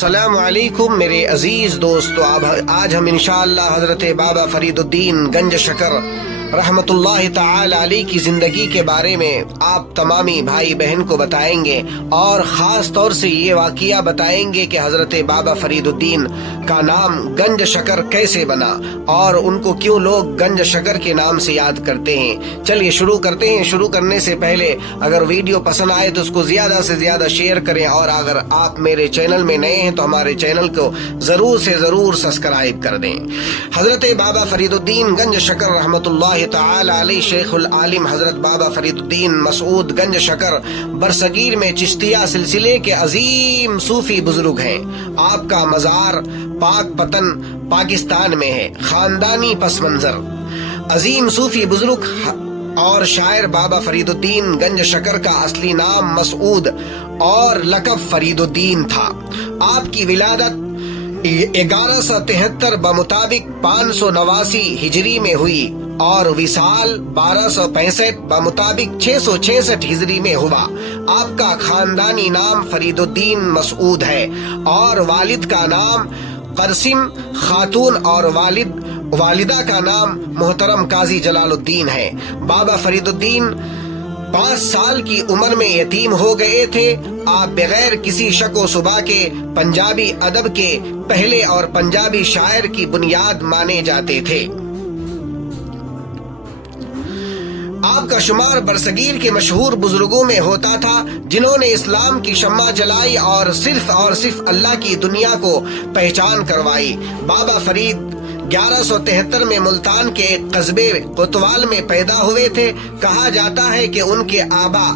السلام علیکم میرے عزیز دوستو، آج ہم انشاءاللہ حضرت بابا فرید الدین گنج شکر رحمت اللہ تعالی علیہ کی زندگی کے بارے میں آپ تمامی بھائی بہن کو بتائیں گے، اور خاص طور سے یہ واقعہ بتائیں گے کہ حضرت بابا فرید الدین کا نام گنج شکر کیسے بنا اور ان کو کیوں لوگ گنج شکر کے نام سے یاد کرتے ہیں۔ چلیے شروع کرتے ہیں۔ شروع کرنے سے پہلے اگر ویڈیو پسند آئے تو اس کو زیادہ سے زیادہ شیئر کریں، اور اگر آپ میرے چینل میں نئے ہیں تو ہمارے چینل کو ضرور سے ضرور سبسکرائب کر دیں۔ حضرت بابا فرید الدین گنج شکر رحمت اللہ تعالی علیہ، شیخ العالم حضرت بابا فرید الدین مسعود گنج شکر برصغیر میں چشتیہ سلسلے کے عظیم صوفی بزرگ ہیں۔ آپ کا مزار پاک پتن پاکستان میں ہے۔ خاندانی پس منظر: عظیم صوفی بزرگ اور شاعر بابا فرید الدین گنج شکر کا اصلی نام مسعود اور لقب فرید الدین تھا۔ آپ کی ولادت 1173 بمطابق 589 ہجری میں ہوئی اور وصال 1265 بمطابق 666 ہجری میں ہوا۔ آپ کا خاندانی نام فرید الدین مسعود ہے اور والد کا نام قاسم خاتون اور والدہ کا نام محترم قاضی جلال الدین ہے۔ بابا فرید الدین 5 سال کی عمر میں یتیم ہو گئے تھے۔ آپ بغیر کسی شک و شبہ کے پنجابی ادب کے پہلے اور پنجابی شاعر کی بنیاد مانے جاتے تھے۔ آپ کا شمار برصغیر کے مشہور بزرگوں میں ہوتا تھا جنہوں نے اسلام کی شمع جلائی اور صرف اللہ کی دنیا کو پہچان کروائی۔ بابا فرید 1173 میں ملتان کے ایک قصبے کوتوال میں پیدا ہوئے تھے۔ کہا جاتا ہے کہ ان کے آبا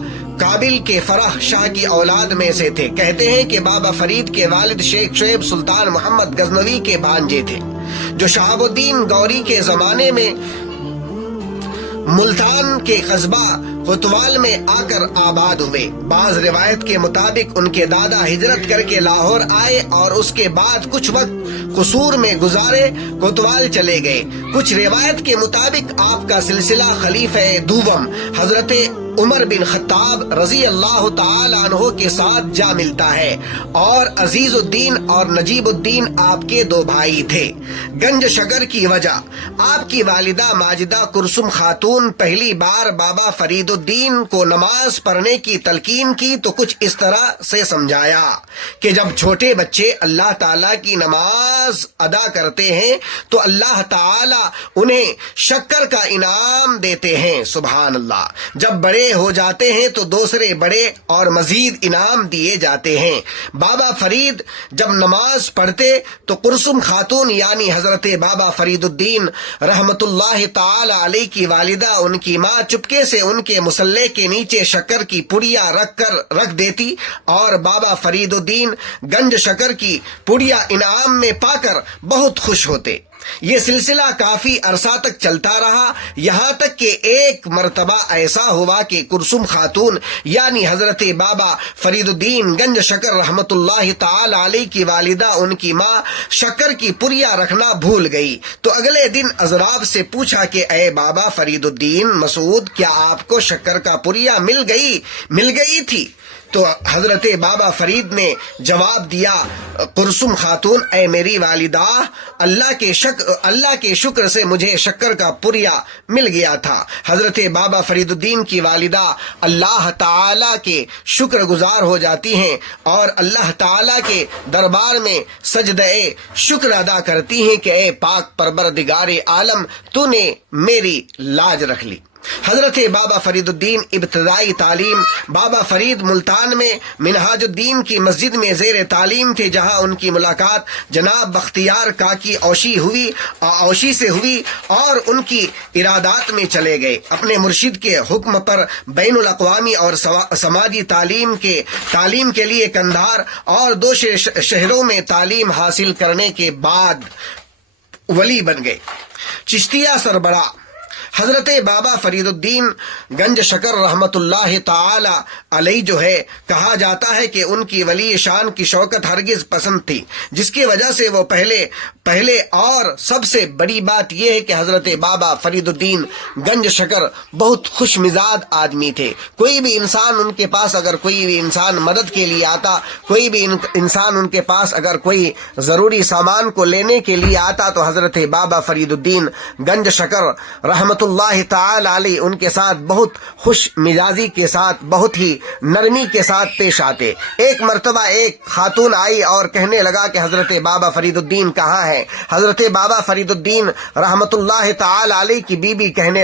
کابل کے فرح شاہ کی اولاد میں سے تھے۔ کہتے ہیں کہ بابا فرید کے والد شیخ شعیب سلطان محمد غزنوی کے بھانجے تھے، جو شہاب الدین غوری کے زمانے میں ملتان کے قصبہ کوتوال میں آ کر آباد ہوئے۔ بعض روایت کے مطابق ان کے دادا ہجرت کر کے لاہور آئے اور اس کے بعد کچھ وقت قصور میں گزارے کوتوال چلے گئے۔ کچھ روایت کے مطابق آپ کا سلسلہ خلیفہ دوم حضرت عمر بن خطاب رضی اللہ تعالی عنہ کے ساتھ جا ملتا ہے، اور عزیز الدین اور نجیب الدین آپ کے 2 بھائی تھے۔ گنج شکر کی وجہ: آپ کی والدہ ماجدہ کلثوم خاتون پہلی بار بابا فرید الدین کو نماز پڑھنے کی تلقین کی تو کچھ اس طرح سے سمجھایا کہ جب چھوٹے بچے اللہ تعالیٰ کی نماز ادا کرتے ہیں تو اللہ تعالیٰ انہیں شکر کا انعام دیتے ہیں۔ سبحان اللہ۔ جب بڑے ہو جاتے ہیں تو دوسرے بڑے اور مزید انعام دیے جاتے ہیں۔ بابا فرید جب نماز پڑھتے تو کلثوم خاتون یعنی حضرت بابا فرید الدین رحمت اللہ تعالی علیہ کی والدہ، ان کی ماں، چپکے سے ان کے مصلے کے نیچے شکر کی پڑیا رکھ دیتی اور بابا فرید الدین گنج شکر کی پڑیا انعام میں پا کر بہت خوش ہوتے۔ یہ سلسلہ کافی عرصہ تک چلتا رہا، یہاں تک کہ ایک مرتبہ ایسا ہوا کہ کلثوم خاتون یعنی حضرت بابا فرید الدین گنج شکر رحمت اللہ تعالی علیہ کی والدہ، ان کی ماں، شکر کی پڑیا رکھنا بھول گئی تو اگلے دن اضراب سے پوچھا کہ اے بابا فرید الدین مسعود، کیا آپ کو شکر کا پڑیا مل گئی تھی؟ تو حضرت بابا فرید نے جواب دیا: کلثوم خاتون، اے میری والدہ، اللہ کے شکر سے مجھے شکر کا پڑیا مل گیا تھا۔ حضرت بابا فرید الدین کی والدہ اللہ تعالیٰ کے شکر گزار ہو جاتی ہیں اور اللہ تعالیٰ کے دربار میں سجدہ شکر ادا کرتی ہیں کہ اے پاک پروردگار عالم، تو نے میری لاج رکھ لی۔ حضرت بابا فرید الدین ابتدائی تعلیم: بابا فرید ملتان میں منہاج الدین کی مسجد میں زیر تعلیم تھے، جہاں ان کی ملاقات جناب بختیار کاکی اوشی سے ہوئی اور ان کی ارادات میں چلے گئے۔ اپنے مرشد کے حکم پر بین الاقوامی اور سماجی تعلیم کے لیے قندھار اور 2 شہروں میں تعلیم حاصل کرنے کے بعد ولی بن گئے۔ چشتیہ سربراہ: حضرت بابا فرید الدین گنج شکر رحمت اللہ تعالی علیہ جو ہے کہا جاتا ہے کہ ان کی ولی شان کی شوکت ہرگز پسند تھی، جس کی وجہ سے وہ پہلے اور سب سے بڑی بات یہ ہے کہ حضرت بابا فرید الدین گنج شکر بہت خوش مزاج آدمی تھے۔ کوئی بھی انسان ان کے پاس اگر کوئی بھی انسان مدد کے لیے آتا، کوئی بھی انسان ان کے پاس اگر کوئی ضروری سامان کو لینے کے لیے آتا تو حضرت بابا فرید الدین گنج شکر رحمت اللہ تعالی علیہ ان کے ساتھ بہت خوش مزاجی کے ساتھ، بہت ہی نرمی کے ساتھ پیش آتے۔ ایک مرتبہ ایک خاتون آئی اور کہنے لگا کہ حضرت بابا فرید الدین کہاں ہے؟ حضرت بابا فرید الدین رحمت اللہ تعالی علیہ کی بیوی کہنے